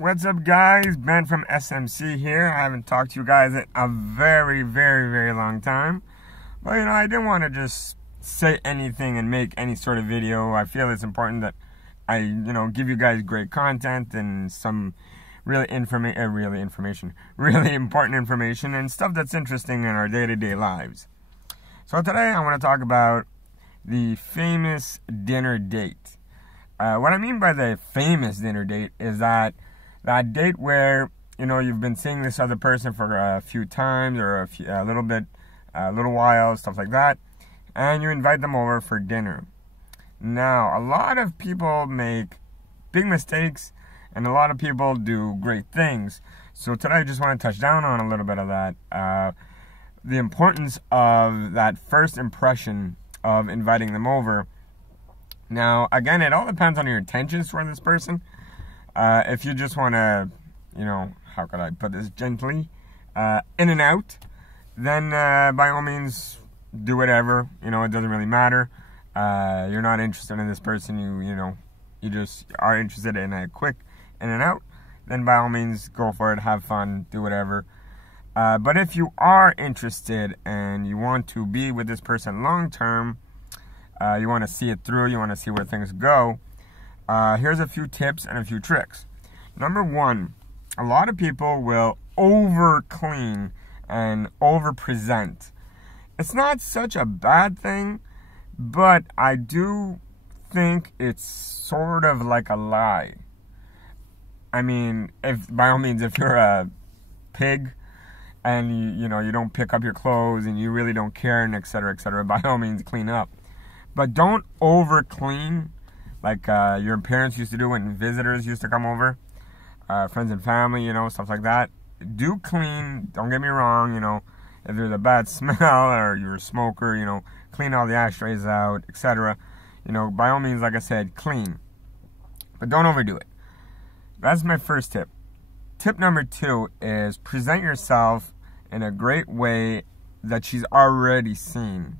What's up, guys? Ben from SMC here. I haven't talked to you guys in a very, very, very long time. But, I didn't want to just say anything and make any sort of video. I feel it's important that I, give you guys great content and some really important information and stuff that's interesting in our day-to-day lives. So today I want to talk about the famous dinner date. What I mean by the famous dinner date is that date where, you've been seeing this other person for a few times or a little while, stuff like that, and you invite them over for dinner. Now, a lot of people make big mistakes and a lot of people do great things. So today I just want to touch down on a little bit of that, the importance of that first impression of inviting them over. Now, again, it all depends on your intentions for this person. If you just want to, how could I put this gently, in and out, then by all means, do whatever. It doesn't really matter. You're not interested in this person. You just are interested in a quick in and out. Then by all means, go for it. Have fun. Do whatever. But if you are interested and you want to be with this person long term, you want to see it through, you want to see where things go, here's a few tips and a few tricks. Number one, a lot of people will over clean and over present. It's not such a bad thing, but I do think it's sort of like a lie. I mean, by all means, if you're a pig and you don't pick up your clothes and you really don't care and etc., by all means, clean up. But don't over clean like your parents used to do when visitors used to come over, friends and family, stuff like that. Do clean. Don't get me wrong. If there's a bad smell or you're a smoker, clean all the ashtrays out, etc. By all means, like I said, clean. But don't overdo it. That's my first tip. Tip number 2 is present yourself in a great way that she's already seen.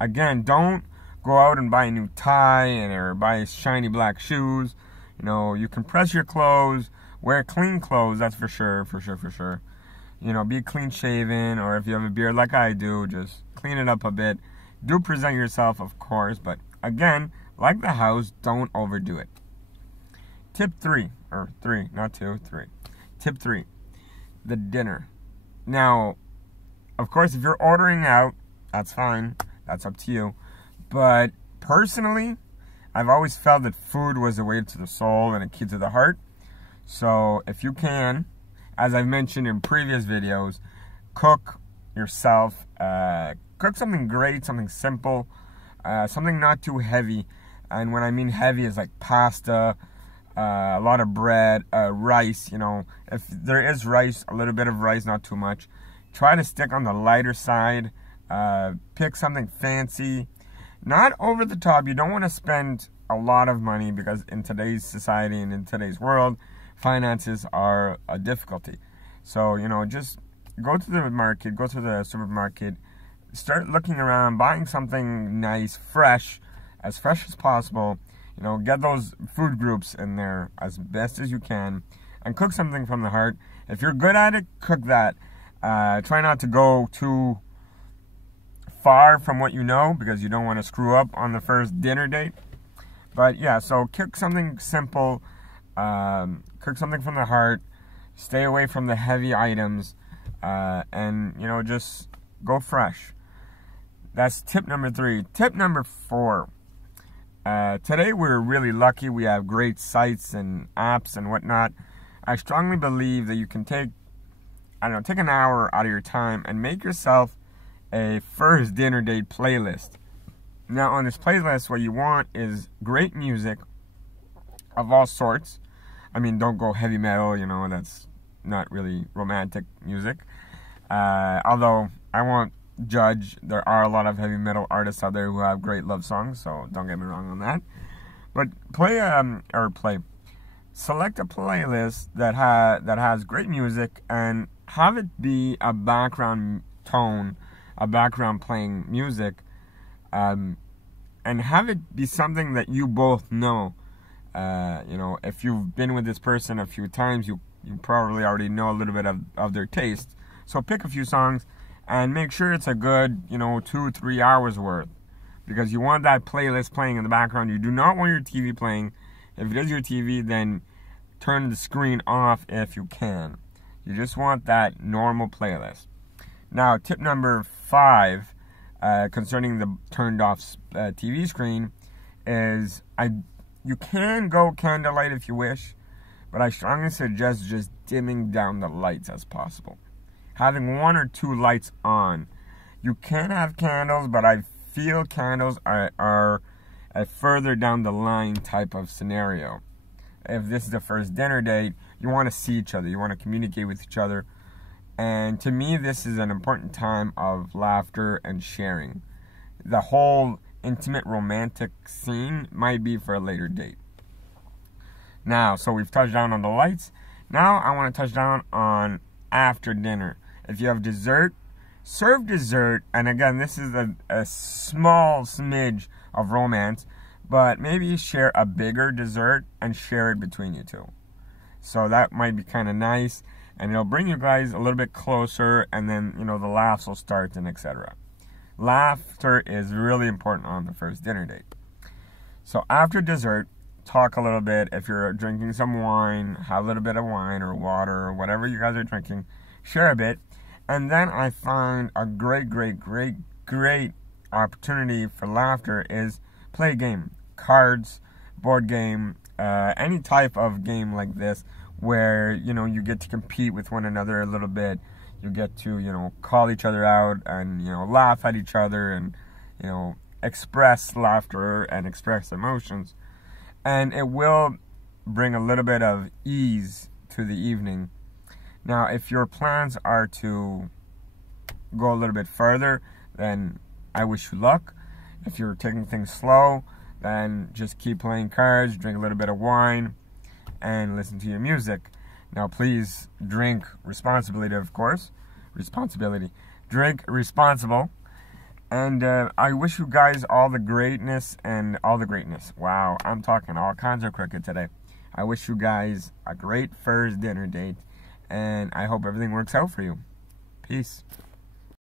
Again, don't go out and buy a new tie or buy shiny black shoes. You can press your clothes, wear clean clothes, that's for sure. Be clean shaven, or if you have a beard like I do, just clean it up a bit. Do present yourself, of course, but again, like the house, don't overdo it. Tip 3, or 3, not 2, 3. Tip 3, the dinner. Now, of course, if you're ordering out, that's fine. That's up to you. But personally, I've always felt that food was a way to the soul and a key to the heart. So if you can, as I've mentioned in previous videos, cook yourself. Cook something great, something simple, something not too heavy. And when I mean heavy, it's like pasta, a lot of bread, rice. If there is rice, a little bit of rice, not too much. Try to stick on the lighter side. Pick something fancy. Not over the top. You don't want to spend a lot of money because in today's society and in today's world, finances are a difficulty. So, just go to the market, go to the supermarket, start looking around, buying something nice, as fresh as possible. Get those food groups in there as best as you can and cook something from the heart. If you're good at it, cook that. Try not to go too far from what you know because you don't want to screw up on the first dinner date. But yeah, so cook something simple, cook something from the heart, stay away from the heavy items, and just go fresh. That's tip number 3. Tip number 4. Today we're really lucky. We have great sites and apps and whatnot. I strongly believe that you can take an hour out of your time and make yourself a first dinner date playlist. Now, on this playlist, what you want is great music of all sorts. I mean, don't go heavy metal, that's not really romantic music. Although, I won't judge. There are a lot of heavy metal artists out there who have great love songs, so don't get me wrong on that. But select a playlist that has great music and have it be a background tone, a background playing music, and have it be something that you both know. If you've been with this person a few times, you probably already know a little bit of their taste. So pick a few songs and make sure it's a good, 2-3 hours worth, because you want that playlist playing in the background. You do not want your TV playing. If it is your TV, then turn the screen off if you can. You just want that normal playlist. Now, tip number 5 concerning the turned off TV screen is you can go candlelight if you wish, but I strongly suggest just dimming down the lights as possible. Having 1 or 2 lights on. You can have candles, but I feel candles are a further down the line type of scenario. If this is the first dinner date, you want to see each other. You want to communicate with each other. And to me, this is an important time of laughter and sharing. The whole intimate romantic scene might be for a later date. Now, so we've touched down on the lights. Now I want to touch down on after dinner. If you have dessert, serve dessert. And again, this is a small smidge of romance, but maybe share a bigger dessert and share it between you two. So that might be kind of nice, and it'll bring you guys a little bit closer, and then, the laughs will start and etc. Laughter is really important on the first dinner date. So after dessert, talk a little bit. If you're drinking some wine, have a little bit of wine or water or whatever you guys are drinking, share a bit. And then I find a great opportunity for laughter is play a game. Cards, board game, any type of game like this where, you get to compete with one another a little bit. You get to, call each other out and, laugh at each other and, express laughter and express emotions. And it will bring a little bit of ease to the evening. Now, if your plans are to go a little bit further, then I wish you luck. If you're taking things slow, then just keep playing cards, drink a little bit of wine, and listen to your music. Now, please drink responsibly, of course. Drink responsible. And I wish you guys all the greatness and all the greatness. Wow, I'm talking all kinds of cricket today. I wish you guys a great first dinner date, and I hope everything works out for you. Peace.